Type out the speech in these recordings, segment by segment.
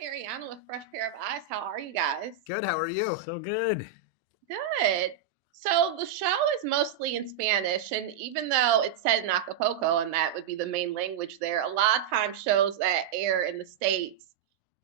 Mariana with Fresh Pair of Eyes. How are you guys? Good. How are you? So good. Good. So the show is mostly in Spanish, and even though it's set in Acapulco and that would be the main language there, a lot of times shows that air in the States,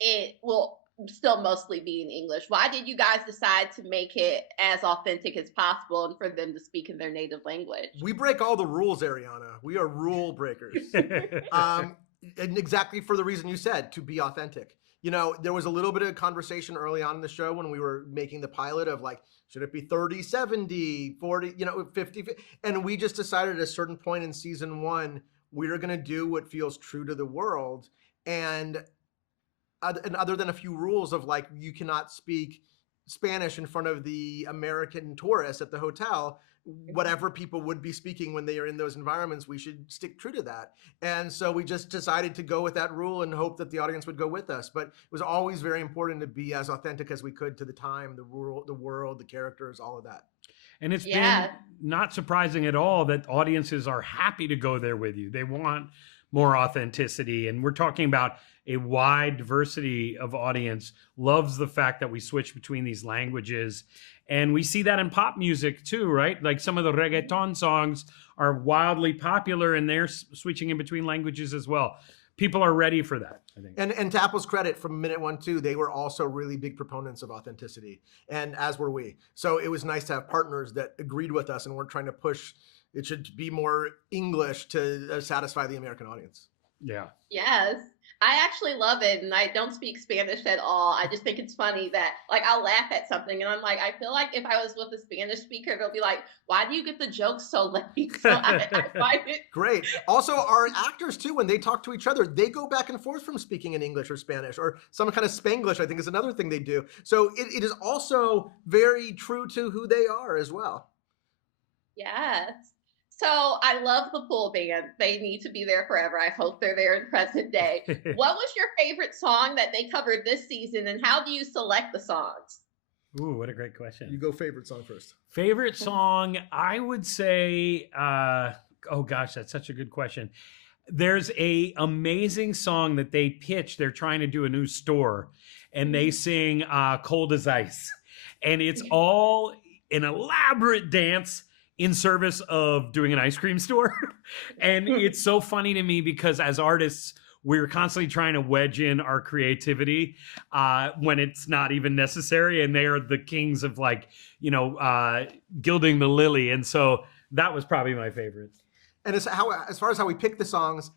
it will still mostly be in English. Why did you guys decide to make it as authentic as possible and for them to speak in their native language? We break all the rules, Ariana. We are rule breakers. And exactly for the reason you said, to be authentic. You know, there was a little bit of conversation early on in the show when we were making the pilot of like, should it be 30, 70, 40, 50? And we just decided at a certain point in season one, we're going to do what feels true to the world. And other than a few rules of like, you cannot speak Spanish in front of the American tourists at the hotel, whatever people would be speaking when they are in those environments, we should stick true to that. And so we just decided to go with that rule and hope that the audience would go with us. But it was always very important to be as authentic as we could to the time, the world, the characters, all of that. And it's been not surprising at all that audiences are happy to go there with you. They want more authenticity. And we're talking about a wide diversity of audience, loves the fact that we switch between these languages. And we see that in pop music too, right? Like some of the reggaeton songs are wildly popular and they're switching in between languages as well. People are ready for that, I think. And to Apple's credit, from minute one, too, they were also really big proponents of authenticity, and as were we. So it was nice to have partners that agreed with us and weren't trying to push it should be more English to satisfy the American audience. Yeah. Yes. I actually love it, and I don't speak Spanish at all. I just think it's funny that, like, I'll laugh at something, and I'm like, I feel like if I was with a Spanish speaker, they'll be like, why do you get the jokes so late? So I find it great. Also, our actors, too, when they talk to each other, they go back and forth from speaking in English or Spanish, or some kind of Spanglish, I think is another thing they do. So it is also very true to who they are as well. Yes. So I love the pool band. They need to be there forever. I hope they're there in present day. What was your favorite song that they covered this season, and how do you select the songs? Ooh, what a great question. You go favorite song first. Favorite song, I would say, oh gosh, that's such a good question. There's a amazing song that they pitch. They're trying to do a new store, and they sing Cold as Ice. And it's all an elaborate dance in service of doing an ice cream store. And it's so funny to me because as artists, we're constantly trying to wedge in our creativity when it's not even necessary. And they are the kings of like, gilding the lily. And so that was probably my favorite. And as far as how we pick the songs,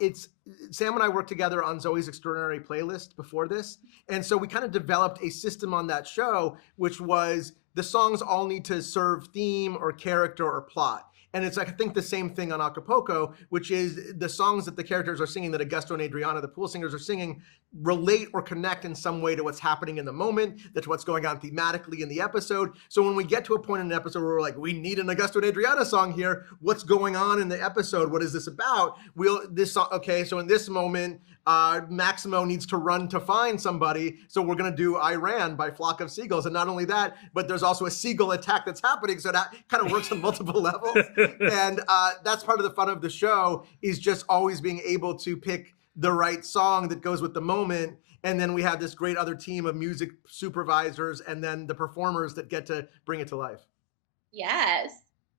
it's Sam and I worked together on Zoe's Extraordinary Playlist before this. And so we kind of developed a system on that show, which was the songs all need to serve theme or character or plot. And it's like, I think the same thing on Acapulco, which is the songs that the characters are singing, that Augusto and Adriana, the pool singers, are singing, relate or connect in some way to what's happening in the moment. That's what's going on thematically in the episode. So when we get to a point in an episode where we're like, we need an Augusto and Adriana song here. What's going on in the episode? What is this about? So in this moment, Maximo needs to run to find somebody. So we're going to do I Ran by Flock of Seagulls. And not only that, but there's also a seagull attack that's happening. So that kind of works on multiple levels. And that's part of the fun of the show, is just always being able to pick the right song that goes with the moment. And then we have this great other team of music supervisors and then the performers that get to bring it to life. Yes.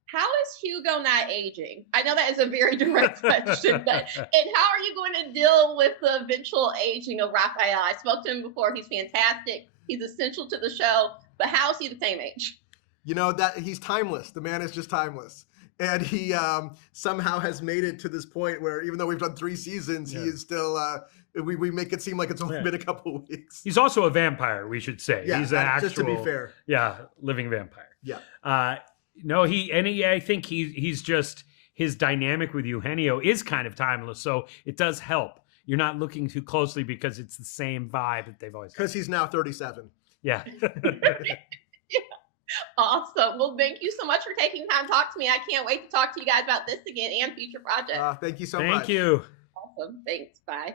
How is Hugo not aging? I know that is a very direct question, but and how are you going to deal with the eventual aging of Raphael? I spoke to him before. He's fantastic. He's essential to the show, but how is he the same age? That he's timeless. The man is just timeless. And he somehow has made it to this point where even though we've done 3 seasons, he is still, we make it seem like it's only been a couple of weeks. He's also a vampire, we should say. Yeah, he's an actual, just to be fair. Yeah, living vampire. Yeah. I think he's just, his dynamic with Eugenio is kind of timeless. So it does help. You're not looking too closely because it's the same vibe that they've always had. Because he's now 37. Yeah. Awesome. Well, thank you so much for taking time to talk to me. I can't wait to talk to you guys about this again and future projects. Thank you so much. Thank you. Awesome. Thanks. Bye.